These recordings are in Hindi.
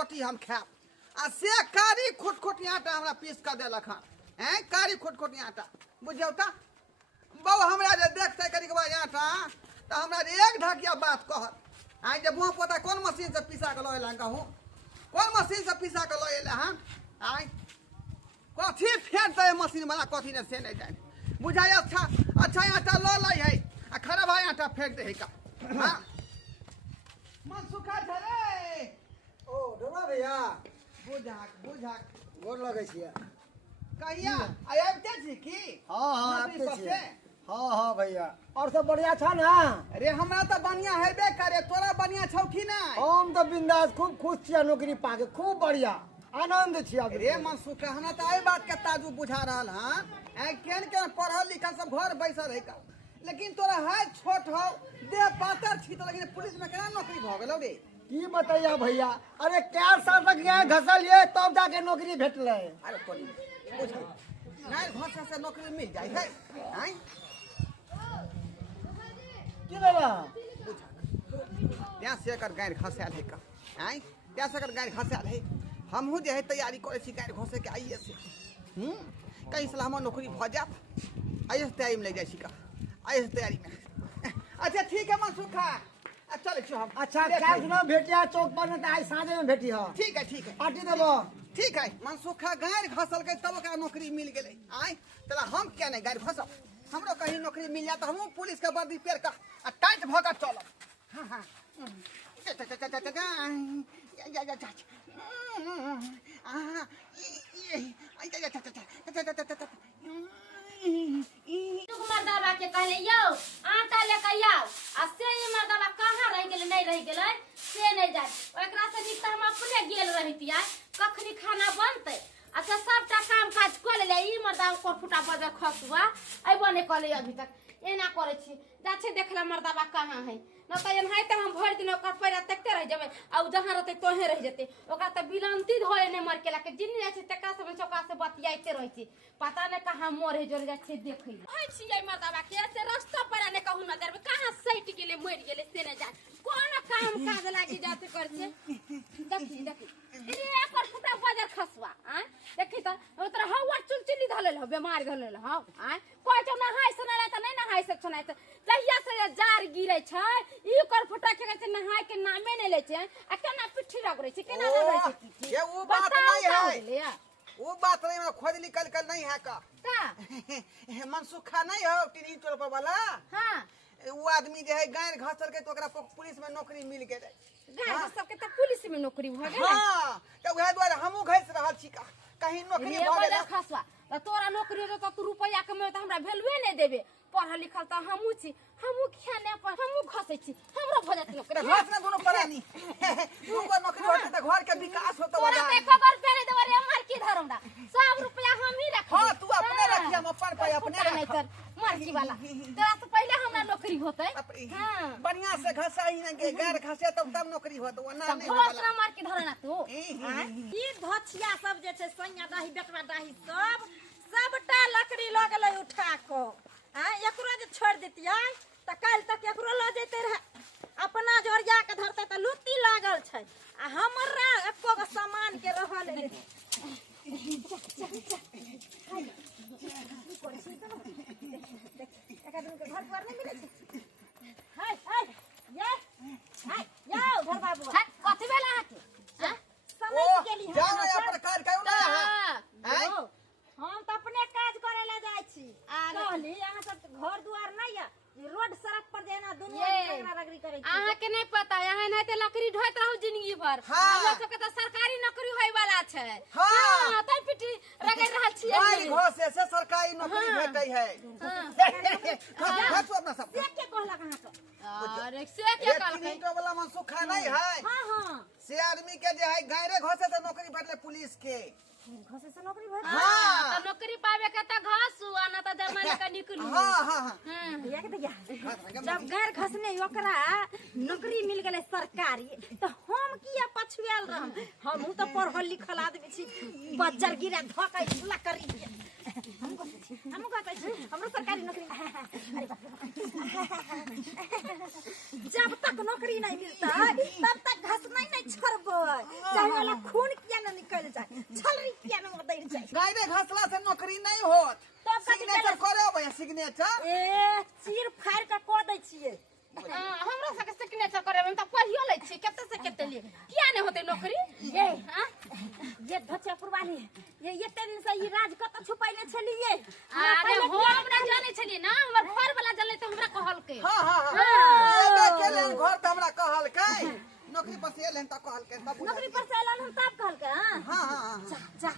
रोटी हम खाब आ से कारी खोट आटा हमरा पीस कर देलक हन हैं कारी खोट आटा बुझियौ त बहु हमरा जे देखते करी के बाद आटा त हमरा एक ढकिया बात कहत आई जे बुआ पोता कौन मशीन से पिसा के लएला कहूं कौन मशीन से पिसा के लएला हन आई कथी फेंटते मशीन वाला कथी ने से नहीं जाने बुझाई अच्छा आटा ल लै है आ खराब आटा फेंक दे है का हां मन सुखा धरे ओ डोरा भैया बुझाक गोर लगै छियै कहिया आबते छी की हां नौकरी आबते छियै सबसे? हां भैया और सब बढ़िया छ ना अरे हमरा तो बढ़िया हेबे करे तोरा बढ़िया छौ कि नहीं हम तो बिंदास खूब खुश छियै नौकरी पाके खूब बढ़िया आनंद छियै अरे मन सुखा हमरा तो आई बात के ताजु बुझा रहल हां आई केन पढ़ल लिखल सब घर बैसल है का लेकिन तोरा है छोट हो देह पातर छी तो लेकिन पुलिस में केना नौकरी भ गेलौ रे की बताइया भैया अरे क्या साल तक गए घसलिए तब जाके नौकरी भेटले अरे तोरी बुझ नहीं भाषा से नौकरी मिल जाए है आई की बाबा त्या से कर गायर खसाल है का आई त्या से कर गायर खसाल है हमहू जे है तैयारी करे छी गायर घसे के आइए से कहीं सलाम नौकरी भ जात आइए से तैयारी में ले जाए छी का आइए से तैयारी में अच्छा ठीक है मनसुखा चल छी हम अच्छा क्या सुनो भेटिया चौक पर में आज साँझे में भेटी हो ठीक है पार्टी देबो ठीक है मनसुखा गायर घसल के तब ओकरा नौकरी मिल गेले आई तला हम क्या नहीं गायर घसब हमरो कहीं नौकरी मिल जात हमहू पुलिस के वर्दी पेर का आ टाइट भ के चलब हां हां मर्दाबा के कहले यौ आटा लेके आओ आ से ई मर्दाबा कहाँ रह गेले नहीं रह गेले से नहीं जाय ओकरा से नीक हम अपने गेल रहितिया कखनी खाना बनते अच्छा सबटा काम काज कर ले ई मर्दाबा को फुटा बजे खसुआ अइबो नहीं कहले अभी तक एना करे छी जा छै देखला मर्दाबा कहाँ है न त एन है त हम भर दिन ओकर पैरा तकते रह जेबे आ जहां रहते तोहे रह जेते ओकरा त बिलंती धोए ने मर केला के जिन जाय छै तका सब चौका से बतियाइते रह छी पता ने कहां मोरे जोर जाय छै देखै होय छियै मर्दाबा के से रास्ता पर ने कहू न देबे कहां सैट गेले मर गेले से ने जाय कोन काम काज लागी जाते कर छै देखी रे एकर फुटा बाजार खसवा आ देखी त ओतरा हवा चुलचुली धलेल हो बीमार धलेल हो आ कोइ तो नहाय से ना त नहीं नहाय से छनाय त जहिया से जार गिरै छै ई कर फुटा के कहै नहाय के नामे नहीं ले छै आ केना पिट्ठी रगड़ै छै केना रगड़ै छै ये वो बात नहीं है वो बात नहीं में खोज निकल कर नहीं है का मनसुखा नहीं हो टीनी टोल पर वाला हां वो आदमी जे है गायर घसल के तो ओकरा पुलिस में नौकरी मिल गेलै गाय घसल के त पुलिस में नौकरी भ गेलै हां त उहे द्वारा हमहू घस रहल छी का कहीं नौकरी भ गेलै खसवा त तोरा नौकरी रे त तू रुपया कमे त हमरा वैल्यूए नहीं देबे पढ़ल लिखल त हमहू छी हमहू खाने पर हमहू खसै छी हमरो भ जात नौकरी घस ना दोनों परानी दूगो नौकरी होते त घर के विकास होतो तोरा ते खबर पेरे देबे रे हमर की धरमडा सब रुपया हम ही रख हां तू अपने रखी हम अपन पे अपने नहीं तर मर्जी वाला तेरा से पहले हमरा नौकरी होतै हां बढ़िया से घसाई ना के गायर घसे तब नौकरी होतो ना नहीं घोस ना मार के धरना तू ई धछिया सब जे छै सैया दाही बेटवा दाही सबटा लकड़ी ल गेलै उठा को एकरो जे छोड़ देतियै त काल तक एकरो ल जैते रहे अपना जोरिया के धरते त लुत्ती लागल छै आ हमरा एको गो सामान के रहल नै एका दिन के घर पर नहीं मिले छै हाय हाय यो घर बाबू कथि भेला के समय के लिए जाओ ना अपन कार्य करू ना हैं हम त अपने काज करे ला जाय छी कहली यहां सब घर दुआर नहीं है रोड सड़क पर जेना दुनिया झगड़ा रगड़ी करे छी अहाँ के नहीं पता यहाँ नहीं ते लकड़ी ढोइत रहू जिंदगी भर हाँ। हम लोग के त सरकारी नौकरी होय वाला छै हाँ। तै पिटी रगड़ रहल छी गायर घसे से सरकारी नौकरी भेटै है घसो अपना सब से के कहला कहां तो अरे से के कहलकै टीनी वाला मनसुखा नहीं है हां हां से आदमी के जे है गायरे घसे से नौकरी भेटले पुलिस के घसे से नौकरी भर हां त नौकरी पावे के त घासु आ न त जमाने का निकलू हां हां भैया के भैया जब गैर घसने ओकरा नौकरी मिल गेलै सरकारी त हम किया पछुआल रहम हमहू त पढ़ल लिखल आदमी छी बज्जर गिरा धकै लकड़ी हम कहै छी हमरो सरकारी नौकरी अरे बाप जब तक नौकरी नहीं मिलता तब तक घसना नहीं छोड़बै चाहे वाला खून किया न निकल जाए, छलरी किया न उतर जाए। गायरे घसला से नौकरी नहीं होत। तब कथी सिग्नेचर करे? करे भैया सिग्नेचर। ए चीर फाड़ के को दै छियै। हमरा सबके सिग्नेचर करे में त पढ़ियो लै छी केते से केते लिए किया नहीं होते नौकरी ये हां ये धचपुर वाली ये एते दिन से ई राज कत छुपैले छलिए। अरे हम ना जाने छलिए ना हमर घर वाला जले त हमरा कहल के हां हां हां ये देखेले घर त हमरा कहल के नौकरी पर से एलन त कहल के तब नौकरी पर से एलन हम तब कहल के हां हां हां जा जा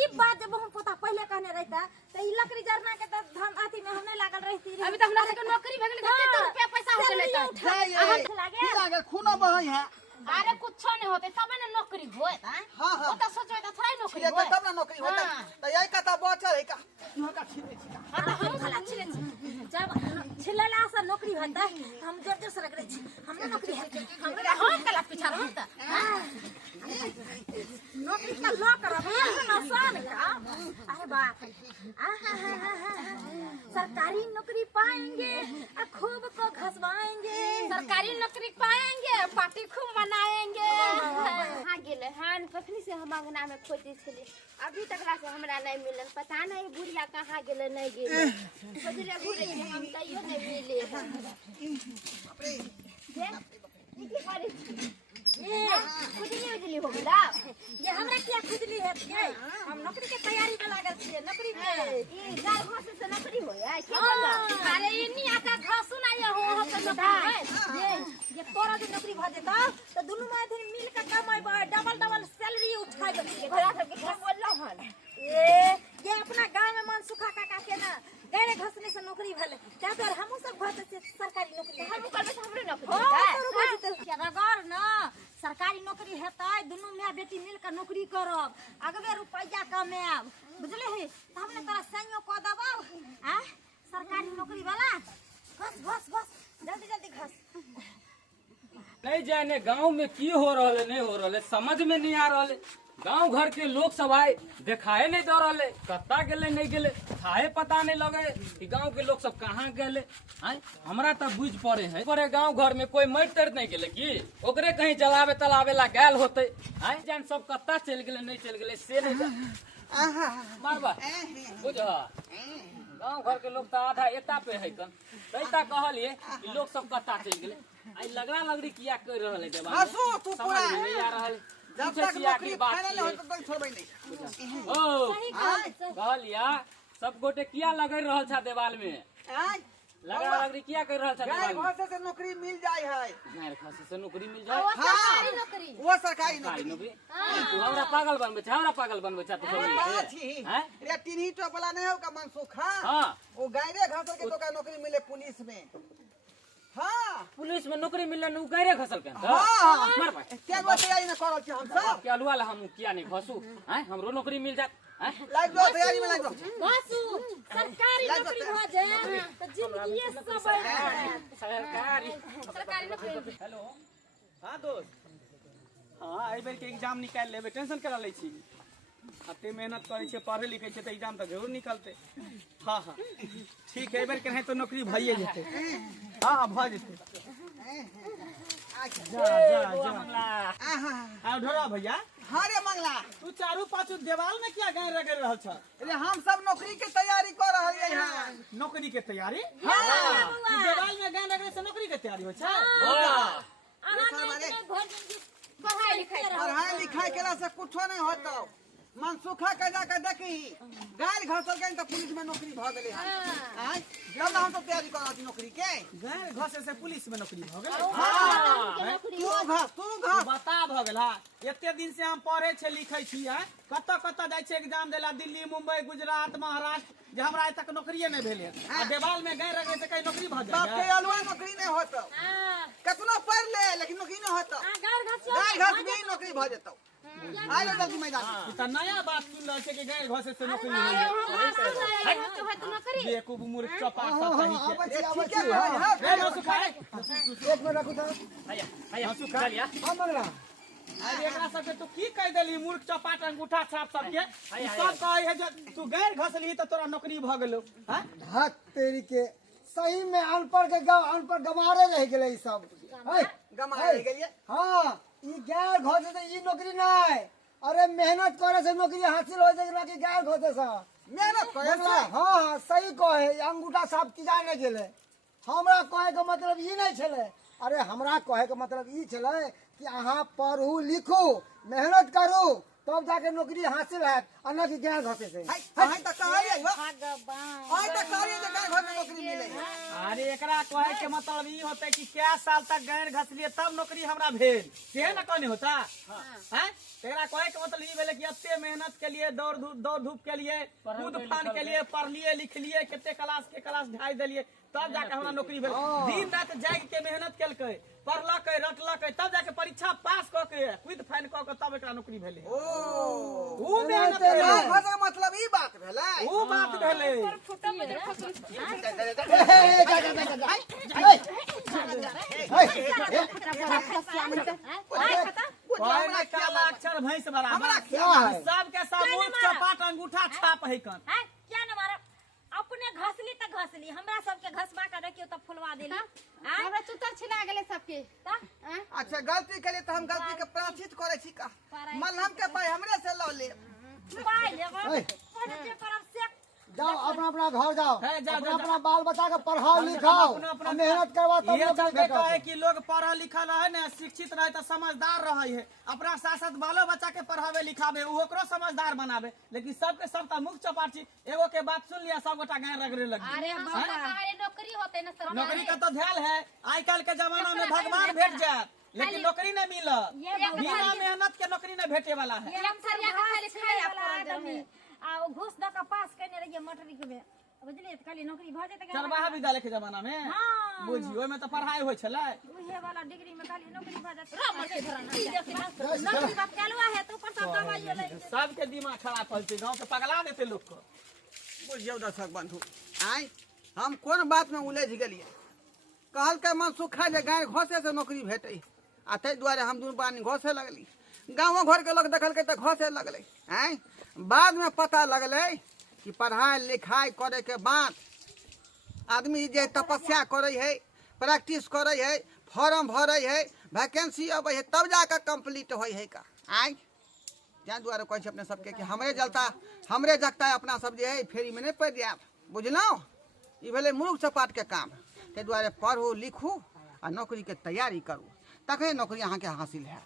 ई बात जब हम पता पहले कहने रहता त ई लकड़ी जरना के त धन अथी में हम नहीं लागल रहती रे। अभी त हमरा के नौकरी भे गेल केते रुपया पैसा हो गेलै त जाए लागे की लागे खून बहै है। अरे कुछ नहीं होते तब ना नौकरी होए हां हां हां ओ त सोचबे त थोड़ा नौकरी छिले होए तब ना नौकरी होता त यही कथा बचल है का इहो का छिले छी का हां हम भला छिले छी जब छिलला से नौकरी होता हम जोर जोर से रगड़े छी हमरा नौकरी है हमरा हम कला पिछा रहत त नौकरी का लो करब आसान का। अरे बाप सरकारी नौकरी पाएंगे और खूब को घसवाएंगे। सरकारी नौकरी पाएंगे पार्टी खूब मनाएंगे हां गेले हां कखनी से हम अंगना में खोजे छले अभी तकला से हमरा नहीं मिलन पता नहीं बुढ़िया कहां गेले नहीं गेले खोजले घुरे हम कहियो नहीं मिले बाप रे ये की करे ये खुजली उजली हो गेला ये हमरा क्या खुजली है ये हम नौकरी के तैयारी में लागल छियै नौकरी में। ये गाय घास से नौकरी हो है की बोला अरे इन्नी आका घास ना ये हो के नौकरी ये तोरा जो नौकरी भ जेता तो दुनू में दिन मिल के कमाइबा डबल डबल सैलरी उठाइबा। घरा सब के बोलला हन ये अपना गांव में मन सुखा काका के ना गैरे घसने से नौकरी भले क्या तो हमहु सब घर से सरकारी नौकरी हम करबे त हमरे नौकरी हो है तोरो बुझते रगर ना सरकारी नौकरी हेतै दुनू माय बेटी मिल के नौकरी करब अगबे रुपया कमाएब बुझले ही त हमने तोरा संयोग क देबौ आ सरकारी नौकरी वाला घस घस घस जल्दी जल्दी घस। नहीं जाने गांव में की हो रहा है नहीं हो रहा है समझ में नहीं आ रहा है। गांव घर के लोग सब आए दिखाए नहीं दे रहा है कत्ता गेले नहीं गेले थाहे पता नहीं लगे कि गांव के लोग सब कहाँ गेले आए हमरा तब बुझ पड़े है परे गांव घर में कोई मर तर नहीं गेले की ओकरे कहीं जलावे तलावे ला गैल होते आए जान सब कत्ता चल गेले नहीं चल गेले से नहीं मारबा बुझ गांव घर के लोग तो आधा एता पे है कन तैता कहलिए कि लोग सब कत्ता चल गेले आई लगड़ा लगड़ी किया कर रहल है देवा हंसो तू पूरा समझ में नहीं आ रहल जब तक नौकरी फाइनल हो तब तक छोड़बै नहीं। ओ सही कह कहलिया सब गोटे किया लगे रहल छा देवाल में आय लगड़ा लगड़ी किया कर रहल छा गाय देवाल में घोड़े से नौकरी मिल जाए है। गाय खसी से नौकरी मिल वो जाए सरकारी नौकरी वो सरकारी सरकारी नौकरी नौकरी तू हमरा पागल बनबे छ हमरा पागल बनबे छ तू सब छी हैं रे टिन्ही टोप वाला नहीं हो का मनसुखा हां वो गायरे घासल के तो का नौकरी मिले पुलिस में। हाँ पुलिस में नौकरी मिलले नु गैरे खसल के हाँ मार भाई क्या वो तैयारी न करल छी हम सब क्या लुआ हम किया नहीं खसू हैं हमरो नौकरी मिल जात हैं लाइक दो तैयारी में लाइक दो घसू सरकारी नौकरी भ जाए तो जिंदगी सब बढ़ जाए। सरकारी नौकरी हेलो हाँ दोस्त हाँ एहि बेर के एग्जाम निकाल लेबै टेंशन करा लै छी एते मेहनत करै छै पढ़े लिखै छै तऽ एग्जाम तऽ जरूर निकलतै। हाँ हाँ ठीक है एहि बेर केनाहि तो नौकरी भइए जेतै। हाँ हाँ भऽ जेतै जा जा जा आ ढोरा भैया हाँ रे मंगला तू चारू पाछू देवाल में क्या गाय रगड़ रहल छ रे हम सब नौकरी के तैयारी कर रहलिए हैं। नौकरी के तैयारी हाँ तू देवाल में गाय रगड़े से नौकरी के तैयारी होइ छै पढ़ाई लिखाई केला से कुछो नहीं होता मनसुखा के जाके देखी गाय घसल गई तो पुलिस में नौकरी भ गेले हैं। जब हम तो तैयारी कर रही नौकरी के गाय घसे से पुलिस में नौकरी भऽ गेलै। तू घस बता भऽ गेल हा एते दिन से हम पढ़े छे लिखे छी है कत कत जाय छै एग्जाम देला दिल्ली मुंबई गुजरात महाराष्ट्र जे हमरा आइ तक नौकरिये नहीं भेले आ देवाल में गाय रगड़े से कहीं नौकरी भ बाप के जाए अलवा नौकरी नहीं होता कितना पढ़ ले लेकिन नौकरी नहीं होता गाय घस भी नौकरी भ जेतौ आइ लो जल्दी मैदान ई त नया बात सुन रहल छै कि गाय घसे से नौकरी होइए नौकरी बेकूफ मूर्ख चपाट सब कहि के ठीक है गाय न सुखाए एक मिनट रखू तो आया आया चलिया हाँ मंगला अरे एकरा सबके तू की कह देली मूर्ख चपाट अंगूठा छाप सबके ई सब कहे है जे तू गाय घसली त तोरा नौकरी भ गेलो हैं हक तेरी के सही में अनपढ़ के गाँव अनपढ़ गमारे रह गए ई सब है? गमा है? रह गेलिए हाँ ई गैर घोसे से ई नौकरी नहीं। अरे मेहनत करे से नौकरी हासिल हो जाएगी ना कि गैर घोसे से। मेहनत करे हाँ हाँ सही कहे, अंगूठा साफ किया नहीं गेले। हमरा कहे के मतलब ई नहीं छले। अरे हमरा कहे के मतलब ई छले कि अहाँ पढ़ू लिखू मेहनत करू तब जाके नौकरी हासिल है, और न कि गैर घोसे से। हाय त कहलिए हो भगवान हाय त कहलिए जे गाय घर में नौकरी मिले। अरे एकरा कहे के मतलब ई होते कि क्या साल तक गैर घसलिए तब नौकरी हमरा भेल, से न कहने होता हैं। एकरा कहे के मतलब ई भेले कि अत्ते मेहनत के लिए दौड़ धूप के लिए कूद फान के लिए पढ़लिए लिखलिए केते क्लास ढाई देलिए तब जाके हमरा नौकरी भेल। दिन रात जाग के मेहनत केलकै पढ़लकै रटलकै तब जाके परीक्षा पास क के कूद फान क के तब एकरा नौकरी भेले। ऊ मेहनत गाय भेले, घर का मतलब ई बात भेलै। ऊ बात भेले। कोई काला अक्षर भैंस बराबर हमरा क्या है? सबके सब मुंह चपाट अंगूठा छाप है कन। हैं? क्या न मारा अपने घसली त घसली हमरा सबके घसबा के रखियो त फुलवा देली। हैं? हमरा चुतर छिला गेले सबके अच्छा गलती के लिए तो हम गलती के प्रायश्चित करे छी का। मलहम के पाई हमरे से लौ ले। पाई लेबो पढ़ते करब से जाओ अपना अपना घर जाओ, है, जाओ, अपना जाओ, अपना बाल बच्चा के पढ़ाओ लिखाओ, अपना- अपना- और मेहनत करवा तब ये नौकरी चलते भेटत। कहे कि लोग पढ़ल लिखल रहे ने शिक्षित रहे तो समझदार रहे है, अपना साथ साथ बालो बच्चा के पढ़ावे लिखावे ओकरो समझदार बनावे। लेकिन सबके सब मुख चपाट छी, एगो के बात सुन लिया सब गोटा गाय रगड़े लगे। अरे बाबा अरे नौकरी होते ना सब नौकरी का तो ध्यान है, आई कल के जमाना में भगवान भेट जाए लेकिन नौकरी न मिलत, बिना मेहनत के नौकरी न भेटे वाला है। एक सरिया के खाली खाया पड़ल आदमी आ वो घूस द के पास करने रहिए मटरिक में बुझलिए त खाली नौकरी भ जेते चरवाहा विद्यालय के जमाना में हाँ। बुझी ओय में तो पढ़ाई होय छले। उहे वाला डिग्री में खाली नौकरी भ जेते नौकरी बात चलवा है तो ऊपर सब दवाई ले सबके दिमाग खराब होल छै, गांव के पगला देते लोग को। बुझियो दर्शक बंधु आई हम कोन बात में उलझ गेलिए। कहल के मन सुखा जे गाय घोसे से नौकरी भेटे आ ताहि दुआरे हम दुनू पानी घोसे लगली। गाँव घर के लोग देखलकै त घोसे लगले। आई बाद में पता लगले कि पढ़ाई लिखाई करे के बाद आदमी जे तपस्या करे है प्रैक्टिस करे है फॉर्म भरे है वैकेंसी अबै है तब जाकर कंप्लीट होय है का। आई तैं दुआरे कहै छै अपने सबके कि हमरे जगता अपना सब जे है फेरी में नहीं पड़ जायब। बुझलहुँ ई भेलै मूर्ख चपाट के काम। ताहि दुआरे पढ़ू लिखू आ नौकरी के तैयारी करू तखने नौकरी अहाँके हासिल है।